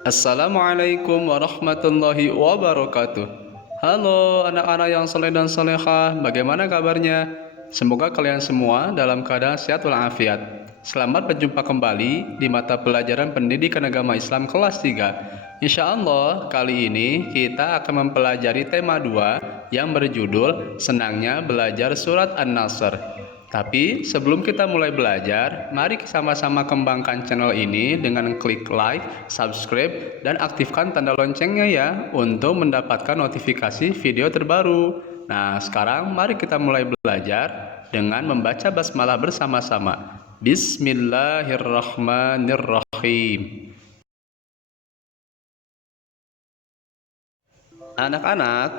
Assalamualaikum warahmatullahi wabarakatuh. Halo anak-anak yang soleh dan solehah, bagaimana kabarnya? Semoga kalian semua dalam keadaan sehat walafiat. Selamat berjumpa kembali di mata pelajaran Pendidikan Agama Islam kelas 3. Insya Allah kali ini kita akan mempelajari tema 2 yang berjudul Senangnya Belajar Surat An-Nasr. Tapi sebelum kita mulai belajar, mari sama-sama kembangkan channel ini dengan klik like, subscribe, dan aktifkan tanda loncengnya ya untuk mendapatkan notifikasi video terbaru. Nah, sekarang mari kita mulai belajar dengan membaca basmalah bersama-sama. Bismillahirrahmanirrahim. Anak-anak,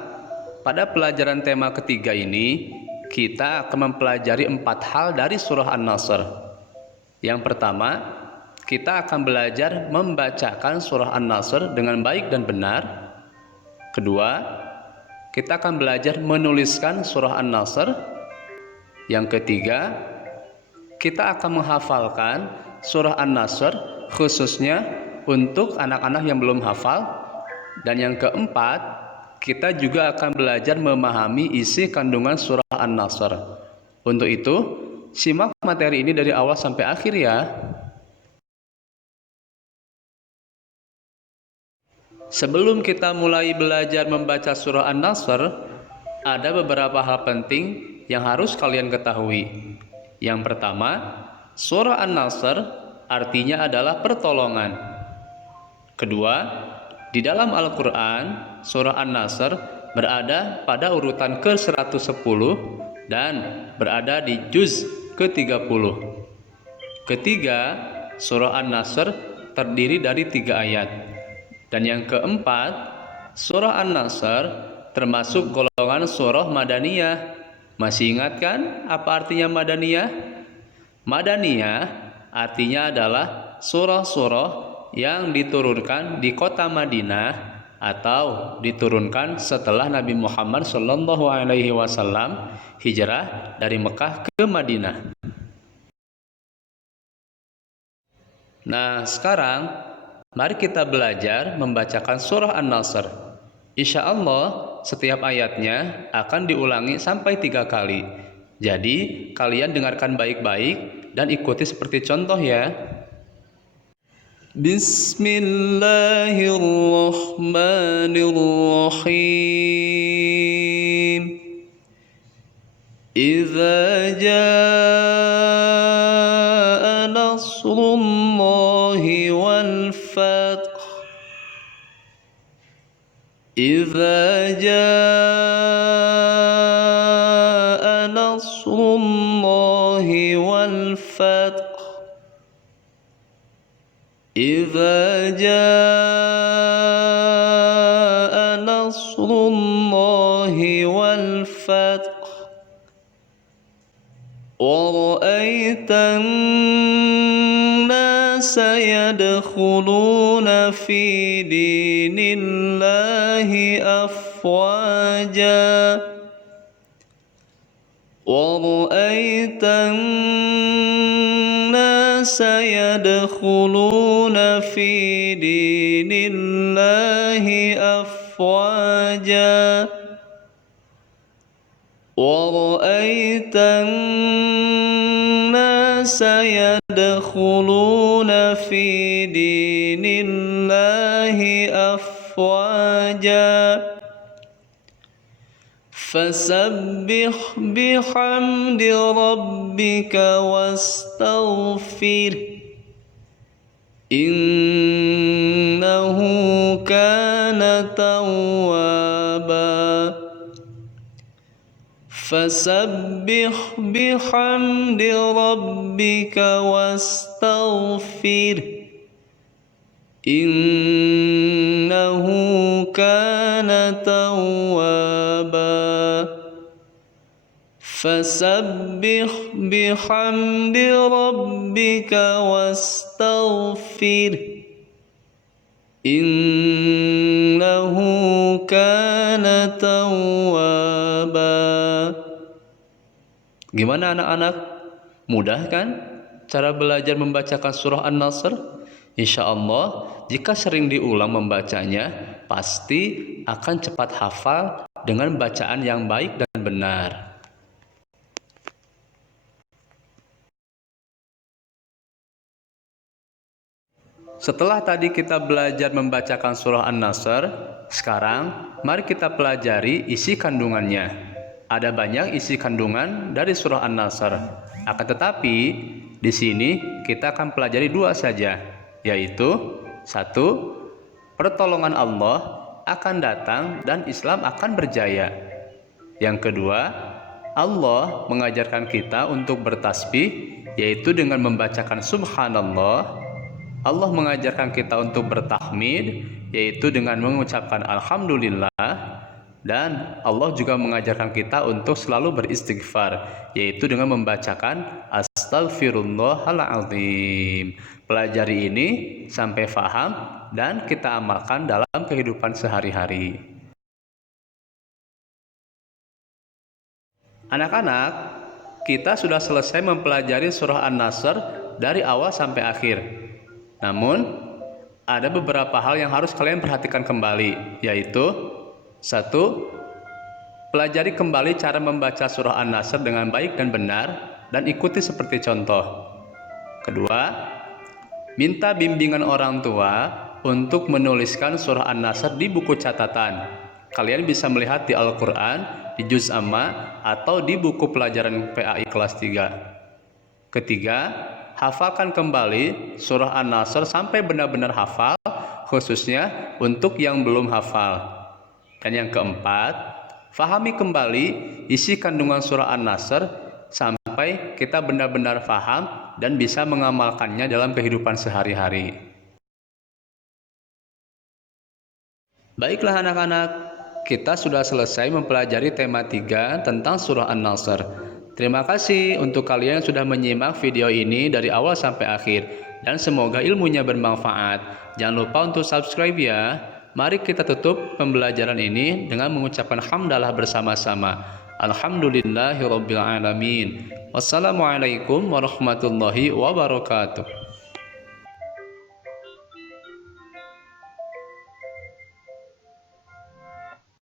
pada pelajaran tema ketiga ini, kita akan mempelajari 4 hal dari surah An-Nasr. Yang pertama, kita akan belajar membacakan surah An-Nasr dengan baik dan benar. Kedua, kita akan belajar menuliskan surah An-Nasr. Yang ketiga, kita akan menghafalkan surah An-Nasr khususnya untuk anak-anak yang belum hafal. Dan yang keempat, kita juga akan belajar memahami isi kandungan surah An-Nasr. Untuk itu, simak materi ini dari awal sampai akhir ya. Sebelum kita mulai belajar membaca surah An-Nasr, ada beberapa hal penting yang harus kalian ketahui. Yang pertama, surah An-Nasr artinya adalah pertolongan. Kedua, di dalam Al-Quran, surah An-Nasr berada pada urutan ke-110 dan berada di juz ke-30. Ketiga, surah An-Nasr terdiri dari 3 ayat. Dan yang keempat, surah An-Nasr termasuk golongan surah Madaniyah. Masih ingat kan apa artinya Madaniyah? Madaniyah artinya adalah surah-surah yang diturunkan di kota Madinah atau diturunkan setelah Nabi Muhammad SAW hijrah dari Mekah ke Madinah. Nah, sekarang mari kita belajar membacakan surah An-Nasr. Insya Allah setiap ayatnya akan diulangi sampai 3 kali. Jadi kalian dengarkan baik-baik dan ikuti seperti contoh ya. Bismillahirrahmanirrahim. Idza jaa nasrullahi wal fath. Idza jaa nasrullahi wal fath. إذا جاء نصر الله والفتح ورأيت الناس يدخلون في دين الله أفواجا ورأيت الناس يدخلون في دين الله أفواجا ورأيت الناس يدخلون في دين الله أفواجا فسبح بحمد ربك واستغفره إنه كان توابا فسبح بحمد ربك واستغفره إنه كان توابا فسبح بحمد ربك واستغفره إنه كان توابا. Gimana anak-anak? Mudah kan cara belajar membacakan surah An-Nasr? Insya Allah, jika sering diulang membacanya, pasti akan cepat hafal dengan bacaan yang baik dan benar. Setelah tadi kita belajar membacakan surah An-Nasr, sekarang mari kita pelajari isi kandungannya. Ada banyak isi kandungan dari surah An-Nasr. Akan tetapi, di sini kita akan pelajari dua saja, yaitu satu, pertolongan Allah akan datang dan Islam akan berjaya. Yang kedua, Allah mengajarkan kita untuk bertasbih, yaitu dengan membacakan subhanallah. Allah mengajarkan kita untuk bertahmid, yaitu dengan mengucapkan alhamdulillah. Dan Allah juga mengajarkan kita untuk selalu beristighfar, yaitu dengan membacakan astagfirullahaladzim. Pelajari ini sampai faham dan kita amalkan dalam kehidupan sehari-hari. Anak-anak, kita sudah selesai mempelajari surah An-Nasr dari awal sampai akhir. Namun, ada beberapa hal yang harus kalian perhatikan kembali, yaitu satu, pelajari kembali cara membaca surah An-Nasr dengan baik dan benar, dan ikuti seperti contoh. Kedua, minta bimbingan orang tua untuk menuliskan surah An-Nasr di buku catatan. Kalian bisa melihat di Al-Quran, di Juz Amma, atau di buku pelajaran PAI kelas 3. Ketiga, hafalkan kembali surah An-Nasr sampai benar-benar hafal, khususnya untuk yang belum hafal. Dan yang keempat, fahami kembali isi kandungan surah An-Nasr sampai kita benar-benar faham dan bisa mengamalkannya dalam kehidupan sehari-hari. Baiklah anak-anak, kita sudah selesai mempelajari tema 3 tentang surah An-Nasr. Terima kasih untuk kalian yang sudah menyimak video ini dari awal sampai akhir, dan semoga ilmunya bermanfaat. Jangan lupa untuk subscribe ya. Mari kita tutup pembelajaran ini dengan mengucapkan hamdalah bersama-sama. Alhamdulillahirabbil alamin. Wassalamualaikum warahmatullahi wabarakatuh.